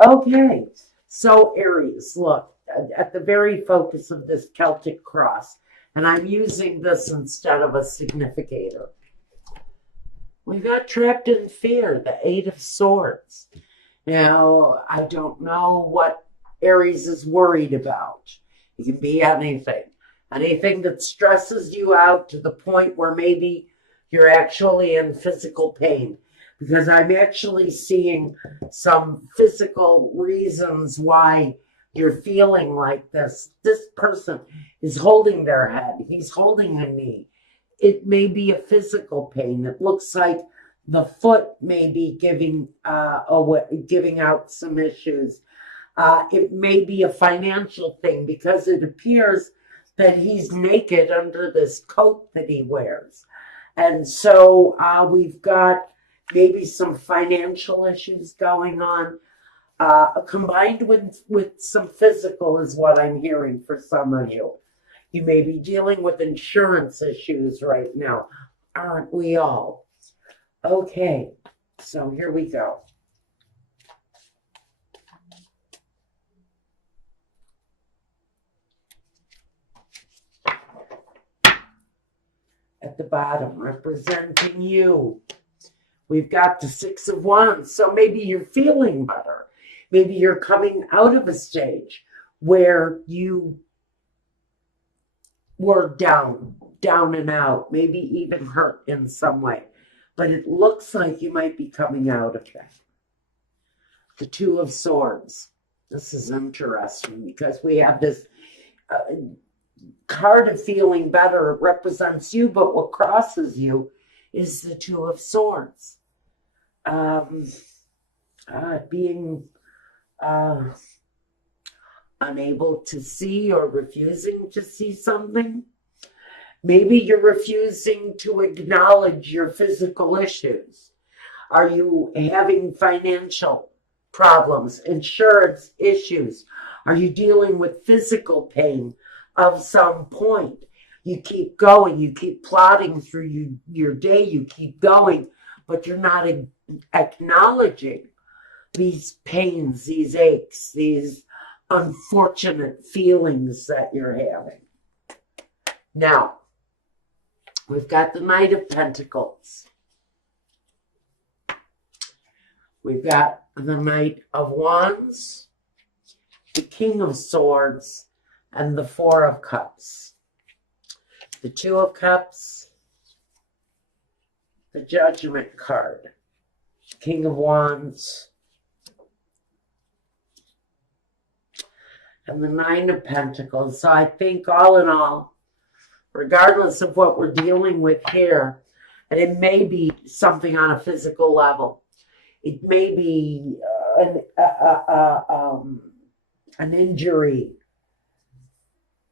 Okay, so Aries, look, at the very focus of this Celtic cross, and I'm using this instead of a significator. We got trapped in fear, the Eight of Swords. Now, I don't know what Aries is worried about. It can be anything. Anything that stresses you out to the point where maybe you're actually in physical pain. Because I'm actually seeing some physical reasons why you're feeling like this. This person is holding their head, he's holding a knee. It may be a physical pain. It looks like the foot may be giving out some issues. It may be a financial thing because it appears that he's naked under this coat that he wears. And so we've got maybe some financial issues going on, combined with some physical is what I'm hearing for some of you. You may be dealing with insurance issues right now. Aren't we all? Okay, so here we go. At the bottom, representing you, we've got the Six of Wands. So maybe you're feeling better. Maybe you're coming out of a stage where you were down and out, maybe even hurt in some way. But it looks like you might be coming out of that. The Two of Swords. This is interesting because we have this card of feeling better. It represents you, but what crosses you is the Two of Swords. Being unable to see or refusing to see something. Maybe you're refusing to acknowledge your physical issues. Are you having financial problems, insurance issues? Are you dealing with physical pain of some point? You keep going, you keep plodding through your day, you keep going, but you're not acknowledging these pains, these aches, these unfortunate feelings that you're having. Now, we've got the Knight of Pentacles. We've got the Knight of Wands, the King of Swords, and the Four of Cups. The Two of Cups, the Judgment card, King of Wands, and the Nine of Pentacles. So I think all in all, regardless of what we're dealing with here, and it may be something on a physical level, it may be an injury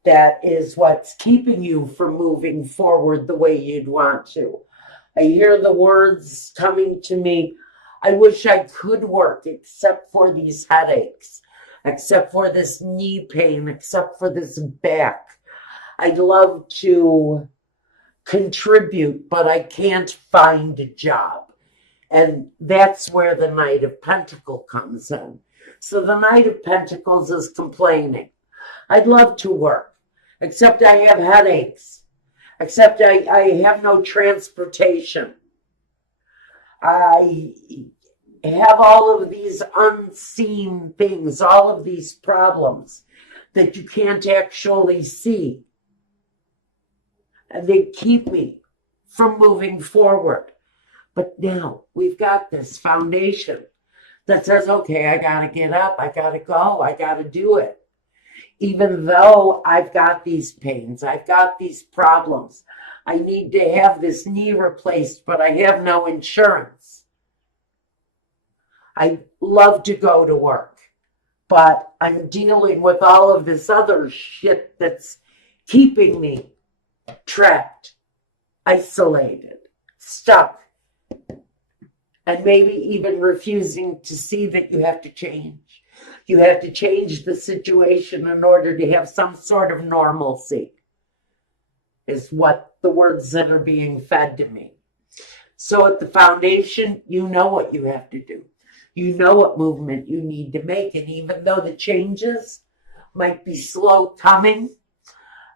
that is what's keeping you from moving forward the way you'd want to. I hear the words coming to me, I wish I could work except for these headaches, except for this knee pain, except for this back. I'd love to contribute, but I can't find a job. And that's where the Knight of Pentacles comes in. So the Knight of Pentacles is complaining. I'd love to work, except I have headaches, except I have no transportation. I have all of these unseen things, all of these problems that you can't actually see. And they keep me from moving forward. But now we've got this foundation that says, okay, I got to get up, I got to go, I got to do it. Even though I've got these pains, I've got these problems, I need to have this knee replaced, but I have no insurance. I love to go to work, but I'm dealing with all of this other shit that's keeping me trapped, isolated, stuck, and maybe even refusing to see that you have to change. You have to change the situation in order to have some sort of normalcy, is what the words that are being fed to me. So at the foundation, you know what you have to do. You know what movement you need to make. And even though the changes might be slow coming,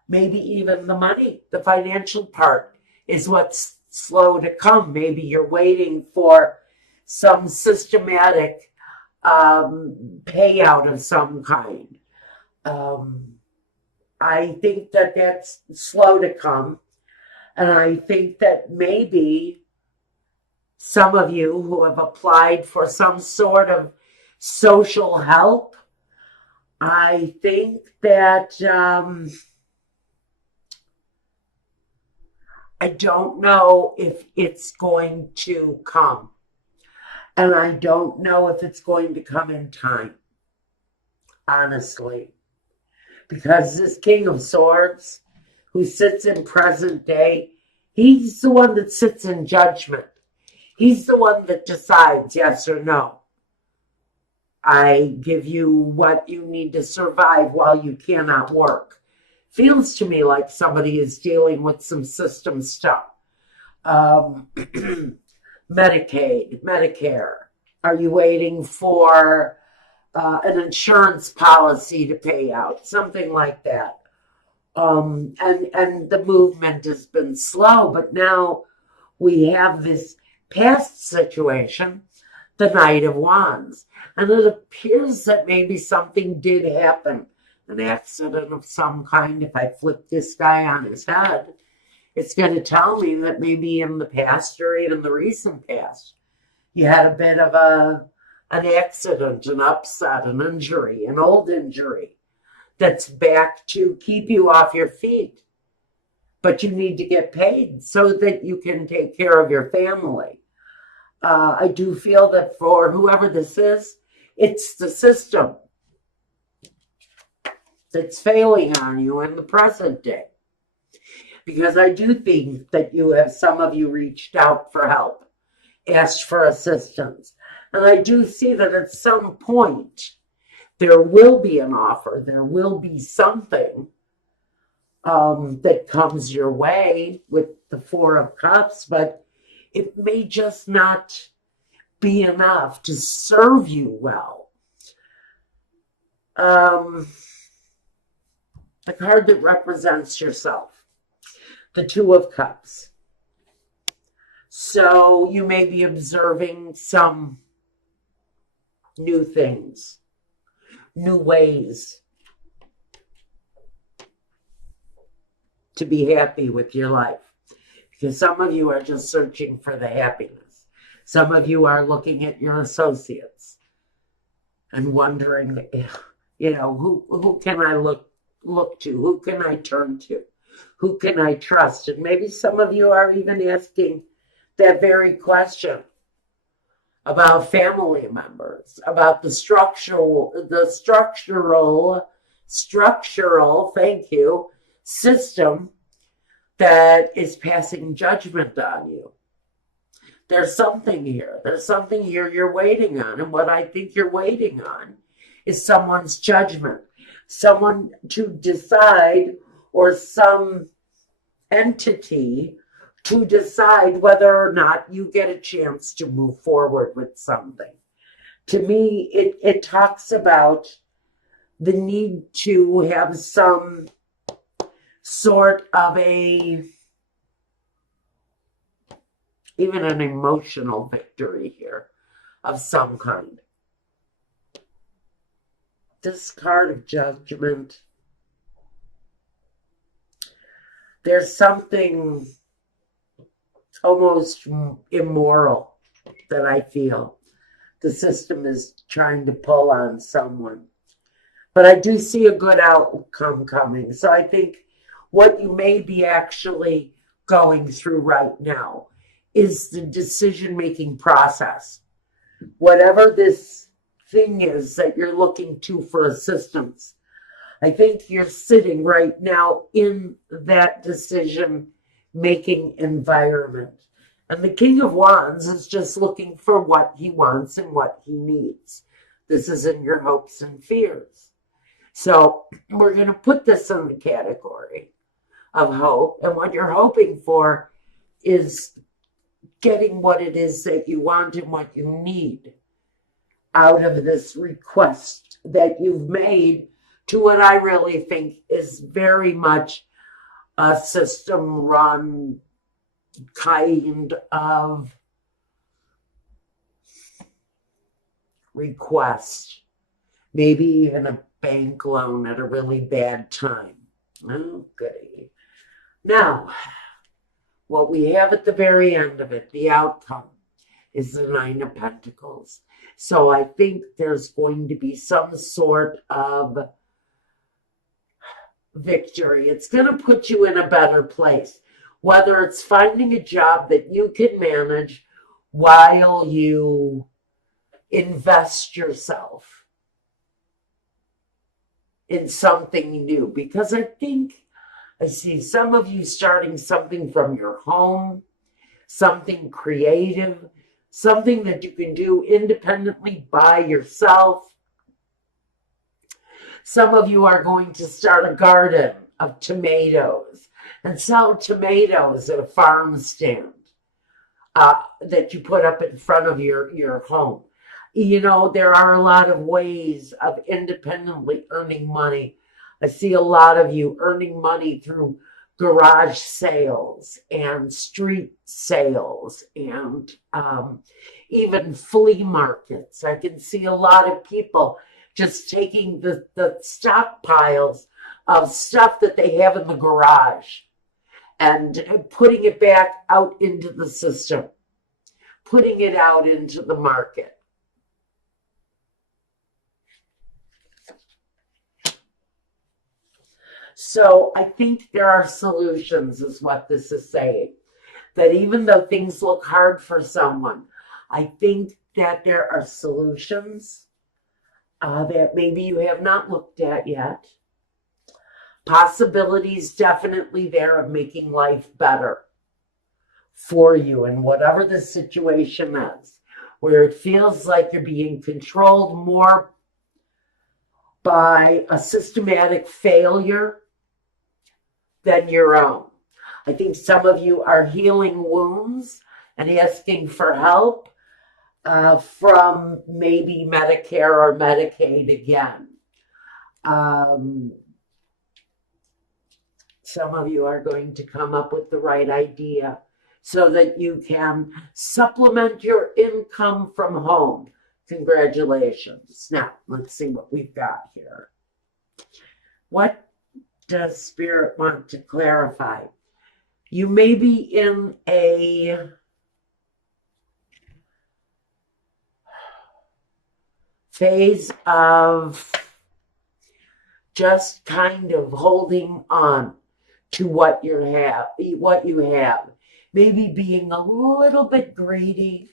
maybe even the money, the financial part is what's slow to come. Maybe you're waiting for some systematic payout of some kind. I think that that's slow to come. And I think that maybe some of you who have applied for some sort of social help, I think that I don't know if it's going to come. And I don't know if it's going to come in time, honestly. Because this King of Swords, who sits in present day, he's the one that sits in judgment. He's the one that decides yes or no. I give you what you need to survive while you cannot work. Feels to me like somebody is dealing with some system stuff. Medicaid, Medicare. Are you waiting for an insurance policy to pay out? Something like that. And the movement has been slow, but now we have this past situation, the Knight of Wands. And it appears that maybe something did happen, an accident of some kind. If I flip this guy on his head, it's going to tell me that maybe in the past or even the recent past, you had a bit of an accident, an upset, an injury, an old injury that's back to keep you off your feet. But you need to get paid so that you can take care of your family. I do feel that for whoever this is, it's the system that's failing on you in the present day. Because I do think that some of you reached out for help, asked for assistance. And I do see that at some point, there will be an offer. There will be something that comes your way with the Four of Cups, but it may just not be enough to serve you well. The card that represents yourself, the Two of Cups. So you may be observing some new things, new ways to be happy with your life. Because some of you are just searching for the happiness. Some of you are looking at your associates and wondering, who can I look to? Who can I turn to? Who can I trust? And maybe some of you are even asking that very question about family members, about the structural, thank you, system that is passing judgment on you. There's something here. There's something here you're waiting on. And what I think you're waiting on is someone's judgment. Someone to decide, or some entity to decide whether or not you get a chance to move forward with something. To me, it talks about the need to have some sort of even an emotional victory here of some kind. This card of Judgment, there's something almost immoral that I feel the system is trying to pull on someone. But I do see a good outcome coming. So I think what you may be actually going through right now is the decision-making process. Whatever this thing is that you're looking to for assistance, I think you're sitting right now in that decision-making environment. And the King of Wands is just looking for what he wants and what he needs. This is in your hopes and fears. So we're going to put this in the category of hope. And what you're hoping for is getting what it is that you want and what you need. out of this request that you've made to what I really think is very much a system run kind of request. Maybe even a bank loan at a really bad time. Oh, goody. Now, what we have at the very end of it, the outcome, is the Nine of Pentacles. So I think there's going to be some sort of victory. It's going to put you in a better place, whether it's finding a job that you can manage while you invest yourself in something new. Because I think I see some of you starting something from your home, something creative, something that you can do independently by yourself. Some of you are going to start a garden of tomatoes and sell tomatoes at a farm stand that you put up in front of your home. You know, there are a lot of ways of independently earning money. I see a lot of you earning money through garage sales and street sales and even flea markets. I can see a lot of people just taking the stockpiles of stuff that they have in the garage and putting it back out into the system, putting it out into the market. So I think there are solutions, is what this is saying. That even though things look hard for someone, I think that there are solutions that maybe you have not looked at yet. Possibilities definitely there of making life better for you in whatever the situation is, where it feels like you're being controlled more by a systematic failure than your own. I think some of you are healing wounds and asking for help from maybe Medicare or Medicaid again. Some of you are going to come up with the right idea so that you can supplement your income from home. Congratulations. Now, let's see what we've got here. What does Spirit want to clarify? You may be in a phase of just kind of holding on to what you have. Maybe being a little bit greedy,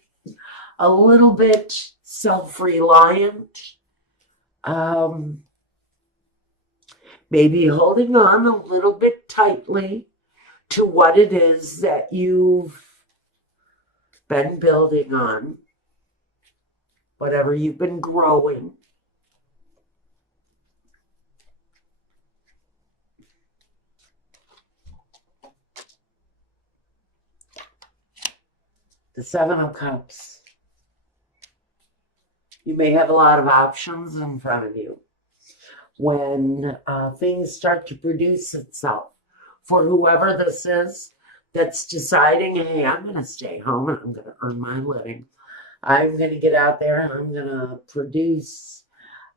a little bit self-reliant, maybe holding on a little bit tightly to what it is that you've been building on, whatever you've been growing. The Seven of Cups. You may have a lot of options in front of you when things start to produce itself. For whoever this is that's deciding, hey, I'm going to stay home and I'm going to earn my living. I'm going to get out there and I'm going to produce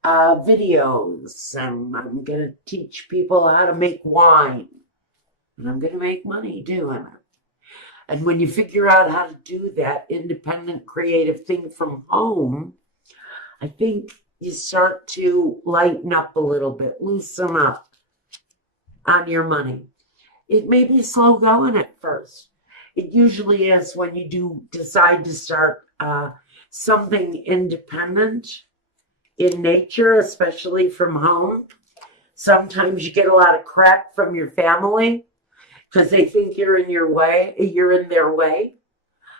videos and I'm going to teach people how to make wine. And I'm going to make money doing it. And when you figure out how to do that independent creative thing from home, I think you start to lighten up a little bit, loosen up on your money. It may be slow going at first. It usually is when you do decide to start something independent in nature, especially from home. Sometimes you get a lot of crap from your family because they think you're in their way.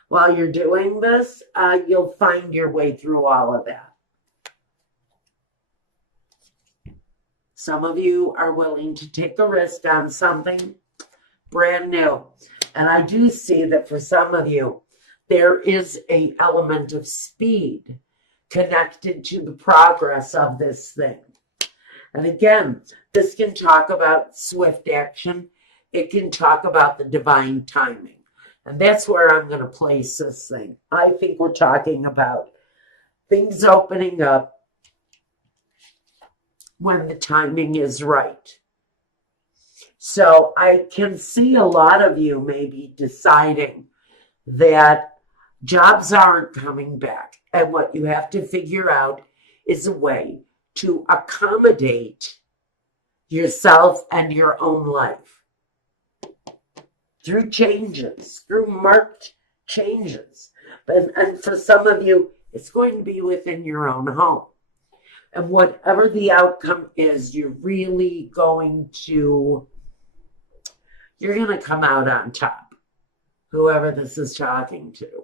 While you're doing this, you'll find your way through all of that. Some of you are willing to take a risk on something brand new. And I do see that for some of you, there is an element of speed connected to the progress of this thing. And again, this can talk about swift action. It can talk about the divine timing. And that's where I'm going to place this thing. I think we're talking about things opening up when the timing is right. So I can see a lot of you maybe deciding that jobs aren't coming back. And what you have to figure out is a way to accommodate yourself and your own life through changes, through marked changes. And for some of you, it's going to be within your own home. And whatever the outcome is, you're going to come out on top, whoever this is talking to.